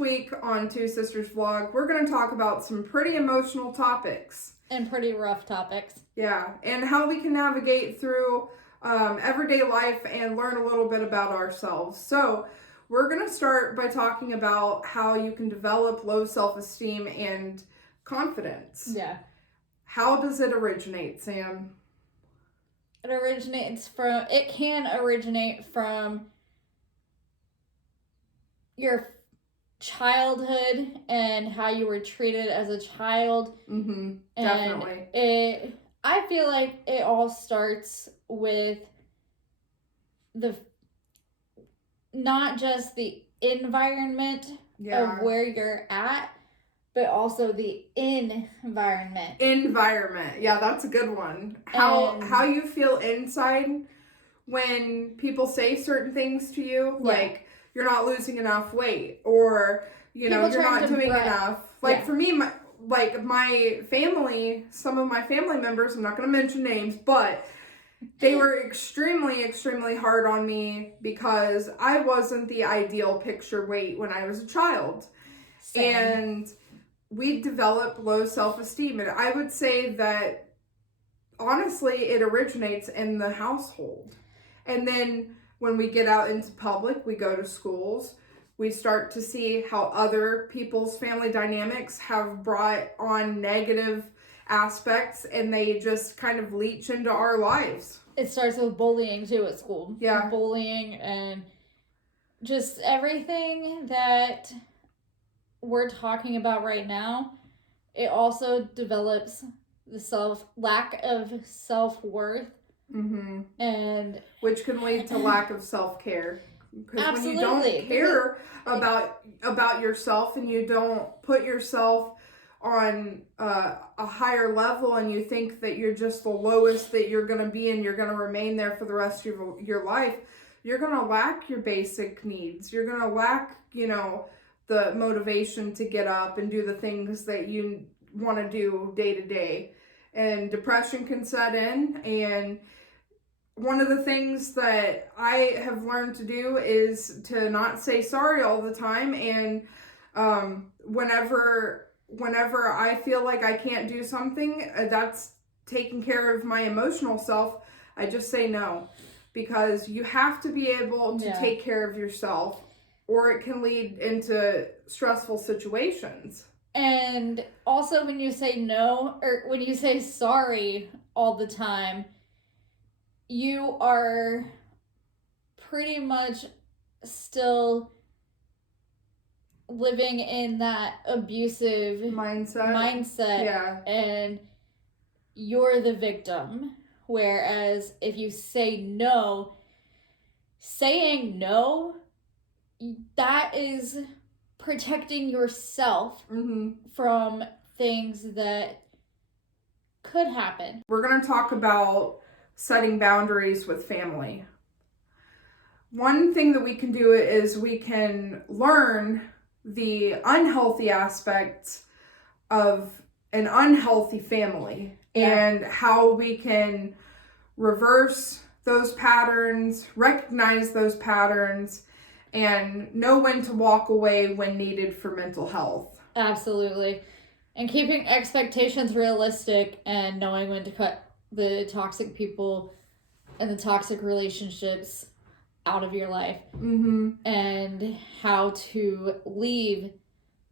week on Two Sisters Vlog, we're going to talk about some pretty emotional topics. And pretty rough topics. Yeah, and how we can navigate through everyday life and learn a little bit about ourselves. So, we're going to start by talking about how you can develop low self-esteem and confidence. Yeah. How does it originate, Sam? It can originate from your childhood and how you were treated as a child. Mm-hmm. Definitely. And I feel like it all starts with not just the environment of where you're at, but also the environment. Yeah, that's a good one. How you feel inside when people say certain things to you, like you're not losing enough weight, or you're not doing enough. Like for me, my family, some of my family members, I'm not going to mention names, but they were extremely, extremely hard on me because I wasn't the ideal picture weight when I was a child. Same. And we developed low self-esteem. And I would say that, honestly, it originates in the household. And then when we get out into public, we go to schools, we start to see how other people's family dynamics have brought on negative aspects, and they just kind of leach into our lives. It starts with bullying too at school. Yeah. Bullying and just everything that we're talking about right now. It also develops the lack of self-worth. Mm-hmm. And which can lead to lack of self-care. Because when you absolutely. don't care about yourself and you don't put yourself on a higher level, and you think that you're just the lowest that you're going to be and you're going to remain there for the rest of your life, you're going to lack your basic needs. You're going to lack, the motivation to get up and do the things that you want to do day to day. And depression can set in. And one of the things that I have learned to do is to not say sorry all the time. And whenever I feel like I can't do something that's taking care of my emotional self, I just say no. Because you have to be able to take care of yourself, or it can lead into stressful situations. And also when you say no, or when you say sorry all the time, you are pretty much still living in that abusive mindset. Yeah. And you're the victim. Whereas if you say no, saying no, that is protecting yourself from things that could happen. We're going to talk about setting boundaries with family. One thing that we can do is we can learn the unhealthy aspects of an unhealthy family and how we can reverse those patterns, recognize those patterns, and know when to walk away when needed for mental health. Absolutely. And keeping expectations realistic and knowing when to cut the toxic people and the toxic relationships out of your life. Mm-hmm. And how to leave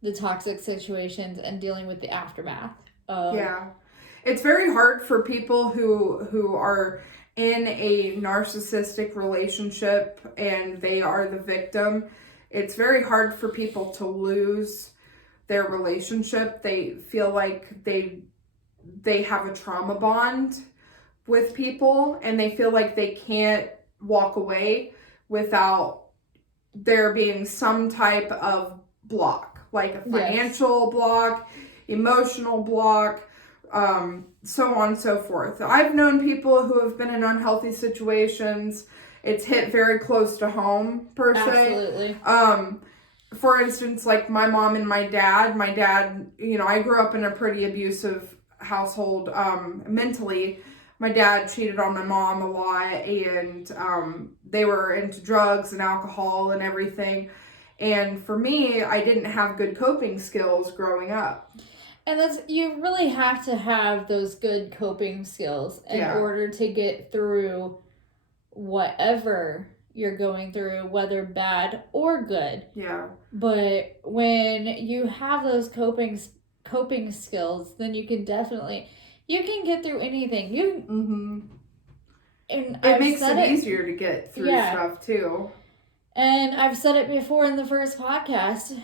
the toxic situations and dealing with the aftermath. It's very hard for people who are in a narcissistic relationship and they are the victim. It's very hard for people to lose their relationship. They feel like they have a trauma bond with people, and they feel like they can't walk away without there being some type of block, like a financial block, emotional block, so on and so forth. I've known people who have been in unhealthy situations. It's hit very close to home, per se. Absolutely. For instance, like my mom and my dad. My dad, I grew up in a pretty abusive household, mentally. My dad cheated on my mom a lot, and they were into drugs and alcohol and everything. And for me, I didn't have good coping skills growing up. And you really have to have those good coping skills in order to get through whatever you're going through, whether bad or good. Yeah. But when you have those coping skills, then you can get through anything. And it makes it easier to get through stuff too. And I've said it before in the first podcast.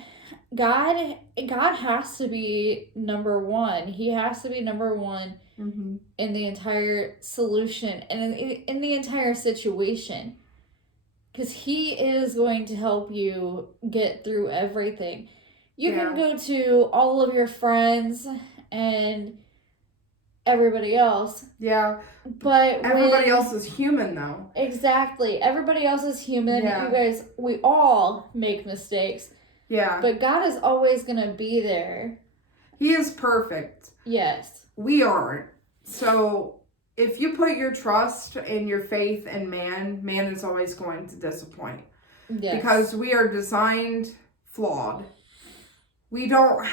God has to be number one. He has to be number one in the entire solution and in the entire situation. Because He is going to help you get through everything. You can go to all of your friends and everybody else. Yeah. But everybody else is human, though. Exactly. Everybody else is human. Yeah. You guys, we all make mistakes. Yeah. But God is always going to be there. He is perfect. Yes. We aren't. So if you put your trust and your faith in man is always going to disappoint. Yes. Because we are designed flawed. We don't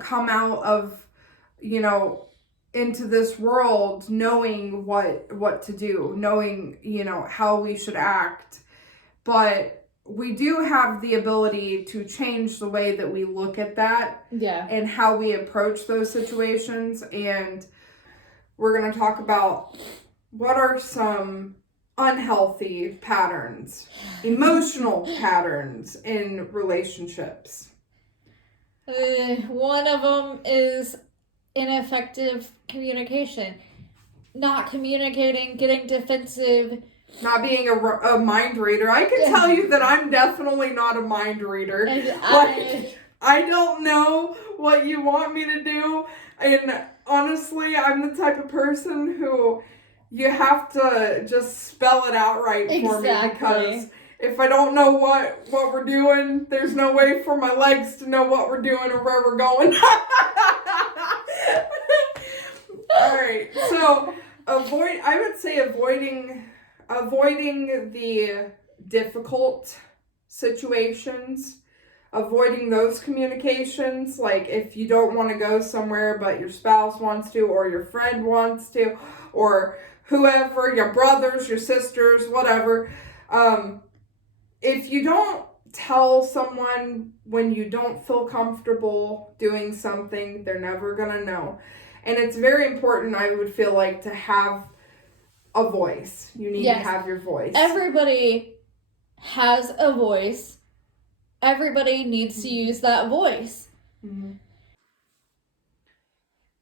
come out of, into this world knowing what to do, knowing, how we should act. But we do have the ability to change the way that we look at that. Yeah. And how we approach those situations. And we're going to talk about what are some unhealthy patterns, emotional patterns in relationships. One of them is ineffective communication. Not communicating, getting defensive. Not being a mind reader. I can tell you that I'm definitely not a mind reader. I don't know what you want me to do. And honestly, I'm the type of person who you have to just spell it out right for me. Because if I don't know what we're doing, there's no way for my legs to know what we're doing or where we're going. All right. So avoiding the difficult situations, avoiding those communications, like if you don't want to go somewhere but your spouse wants to, or your friend wants to, or whoever, your brothers, your sisters, whatever. If you don't tell someone when you don't feel comfortable doing something, they're never gonna know. And it's very important, I would feel like, to have a voice. You need to have your voice. Everybody has a voice. Everybody needs to use that voice. Mm-hmm.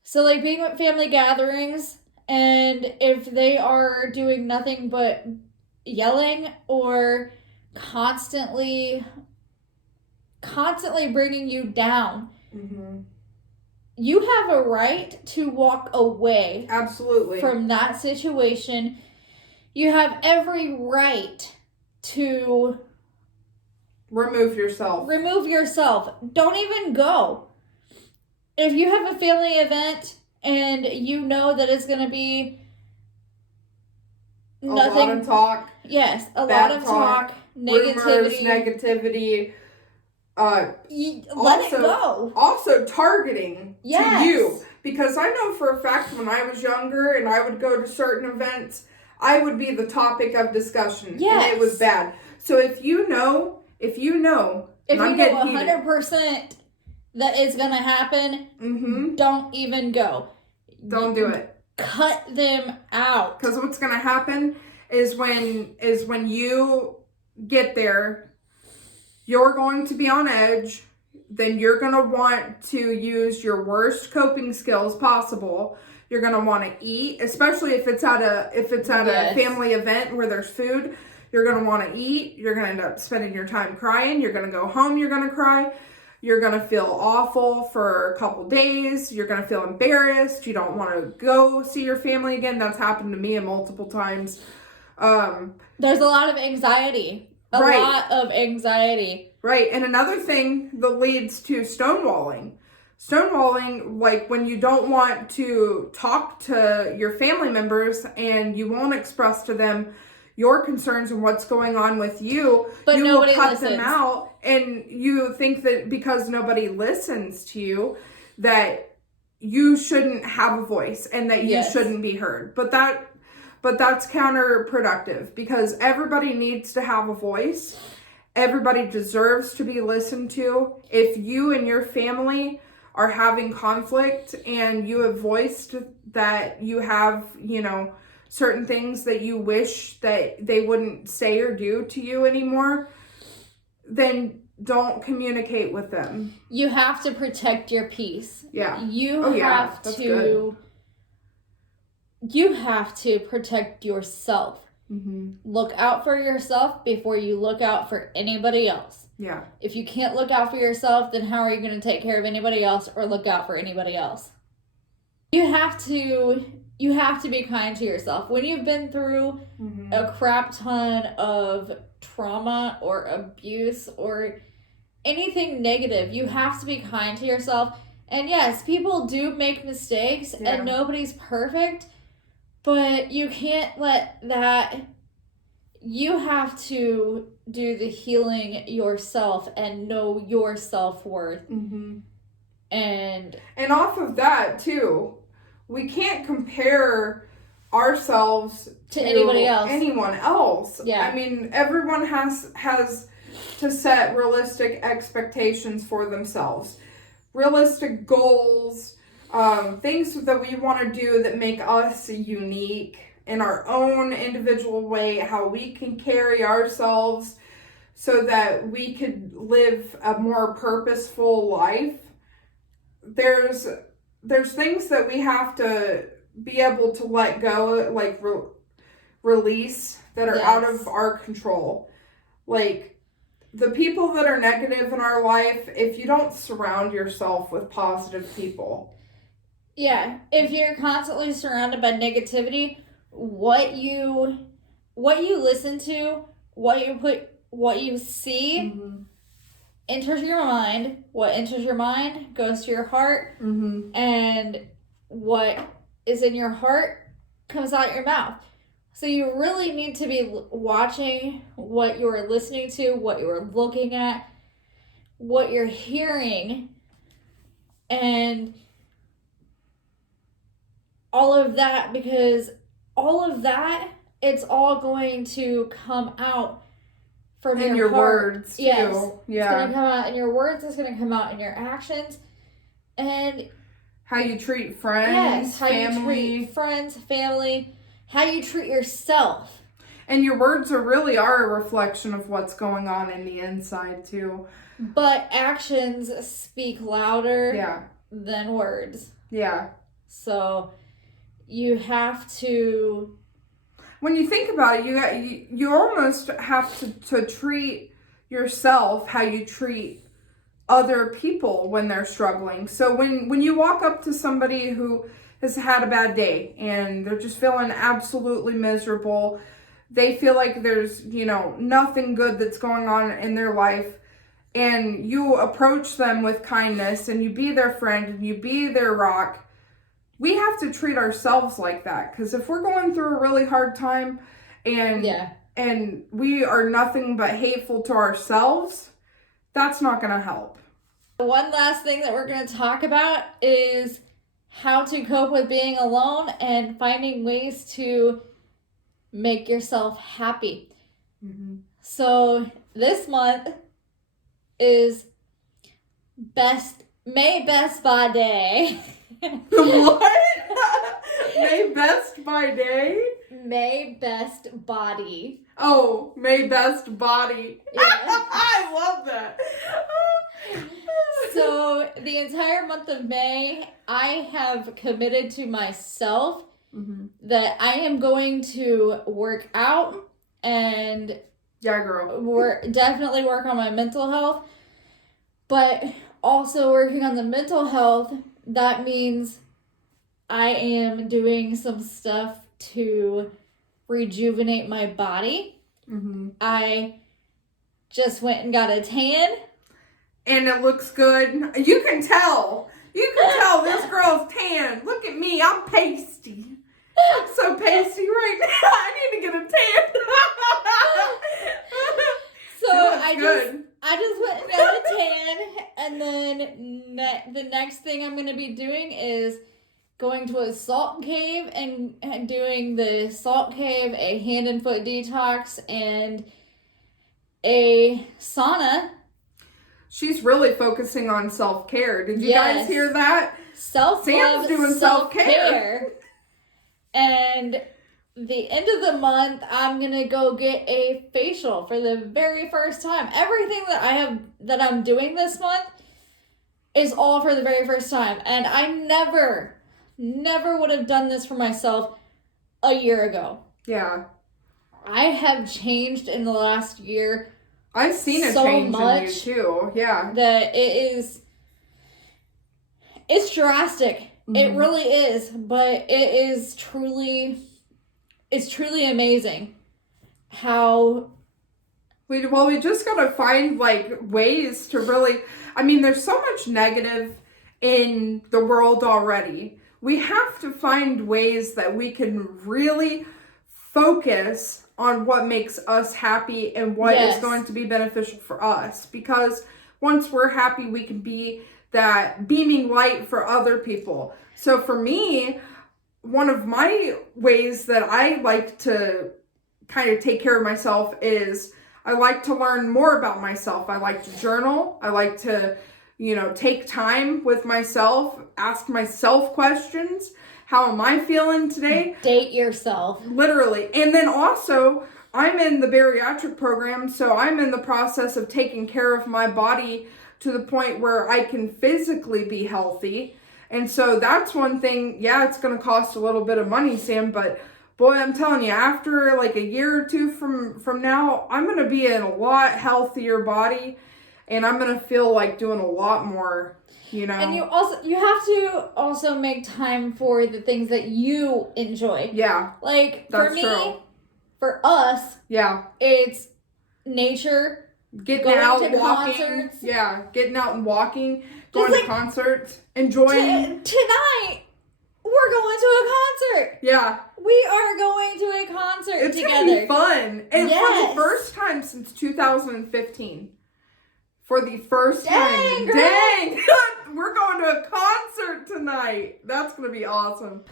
So, like, being at family gatherings, and if they are doing nothing but yelling or constantly bringing you down, you have a right to walk away. Absolutely. From that situation. You have every right to remove yourself. Don't even go. If you have a family event and you know that it's going to be nothing. A lot of talk. Yes, a lot of talk. Negativity. Rumors, negativity. Let it go. Also targeting to you. Because I know for a fact when I was younger and I would go to certain events, I would be the topic of discussion. Yes. And it was bad. So if you know 100% that it's going to happen, don't even go. Don't do it. Cut them out. Because what's going to happen is when you get there, you're going to be on edge. Then you're going to want to use your worst coping skills possible. You're going to want to eat, especially if it's at a family event where there's food. You're going to want to eat. You're going to end up spending your time crying. You're going to go home. You're going to cry. You're going to feel awful for a couple days. You're going to feel embarrassed. You don't want to go see your family again. That's happened to me multiple times. There's a lot of anxiety. A lot of anxiety. Right. And another thing that leads to stonewalling. Stonewalling, like when you don't want to talk to your family members and you won't express to them your concerns and what's going on with you, but you nobody will cut listens. them out, and you think that because nobody listens to you, that you shouldn't have a voice and that you shouldn't be heard. But that's counterproductive, because everybody needs to have a voice. Everybody deserves to be listened to. If you and your family are having conflict and you have voiced that you have, certain things that you wish that they wouldn't say or do to you anymore, then don't communicate with them. You have to protect your peace. Yeah. You have to protect yourself. Mm-hmm. Look out for yourself before you look out for anybody else. Yeah. If you can't look out for yourself, then how are you going to take care of anybody else or look out for anybody else? You have to be kind to yourself. When you've been through a crap ton of trauma or abuse or anything negative, you have to be kind to yourself. And yes, people do make mistakes and nobody's perfect, but you can't let that. You have to do the healing yourself and know your self-worth. Mm-hmm. And off of that too, we can't compare ourselves to anyone else. Yeah. I mean, everyone has to set realistic expectations for themselves, realistic goals, things that we want to do that make us unique in our own individual way, how we can carry ourselves so that we could live a more purposeful life. There's things that we have to be able to let go, like release, that are out of our control. Like, the people that are negative in our life, if you don't surround yourself with positive people. Yeah, if you're constantly surrounded by negativity, what you listen to, what you see enters your mind. What enters your mind goes to your heart, and what is in your heart comes out your mouth. So you really need to be watching what you're listening to, what you're looking at, what you're hearing, and all of that, because all of that, it's all going to come out from your heart. Words too. Yes. Yeah. It's going to come out in your words, it's going to come out in your actions, and how you treat friends, family. You treat friends, family, how you treat yourself. And your words really are a reflection of what's going on in the inside too. But actions speak louder than words. Yeah. So you have to... When you think about it, you almost have to treat yourself how you treat other people when they're struggling. So when you walk up to somebody who has had a bad day and they're just feeling absolutely miserable, they feel like there's, nothing good that's going on in their life, and you approach them with kindness and you be their friend and you be their rock, we have to treat ourselves like that. Because if we're going through a really hard time and we are nothing but hateful to ourselves, that's not going to help. One last thing that we're going to talk about is how to cope with being alone and finding ways to make yourself happy. So this month is May Best Spa Day. What? May Best by Day? May Best Body. Oh, May Best Body. Yeah. I love that. So the entire month of May, I have committed to myself that I am going to work out and definitely work on my mental health, but also working on the mental health. That means I am doing some stuff to rejuvenate my body. I just went and got a tan. And it looks good. You can tell. You can tell this girl's tan. Look at me. I'm pasty. I'm so pasty right now. I need to get a tan. So good. I just went and got a tan, and then the next thing I'm gonna be doing is going to a salt cave and doing the salt cave, a hand and foot detox, and a sauna. She's really focusing on self-care. Did you guys hear that? Sam's doing self-care. And the end of the month, I'm gonna go get a facial for the very first time. Everything that I'm doing this month is all for the very first time. And I never would have done this for myself a year ago. Yeah. I have changed in the last year. I've seen a change in you too. Yeah. That it's drastic. Mm-hmm. It really is, but it's truly amazing how we just gotta find like ways to really, I mean, there's so much negative in the world already. We have to find ways that we can really focus on what makes us happy and what is going to be beneficial for us. Because once we're happy, we can be that beaming light for other people. So for me, one of my ways that I like to kind of take care of myself is I like to learn more about myself. I like to journal. I like to, take time with myself, ask myself questions. How am I feeling today? Date yourself. Literally. And then also, I'm in the bariatric program, so I'm in the process of taking care of my body to the point where I can physically be healthy. And so that's one thing. Yeah, it's going to cost a little bit of money, Sam, but boy, I'm telling you, after like a year or two from now, I'm going to be in a lot healthier body, and I'm going to feel like doing a lot more, And you have to also make time for the things that you enjoy. Yeah. Like, that's for me, true. For us, yeah, it's nature, getting out and walking. Concerts. Yeah, getting out and walking, going to concerts, enjoying. Tonight, we're going to a concert. Yeah. We are going to a concert together. It's going to be fun. And for the first time since 2015. For the first time. Dang! We're going to a concert tonight. That's going to be awesome.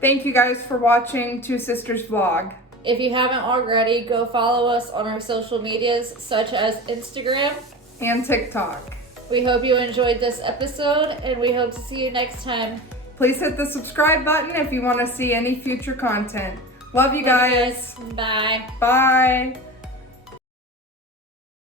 Thank you guys for watching Two Sisters Vlog. If you haven't already, go follow us on our social medias, such as Instagram and TikTok. We hope you enjoyed this episode, and we hope to see you next time. Please hit the subscribe button if you want to see any future content. Love you guys. Bye. Bye.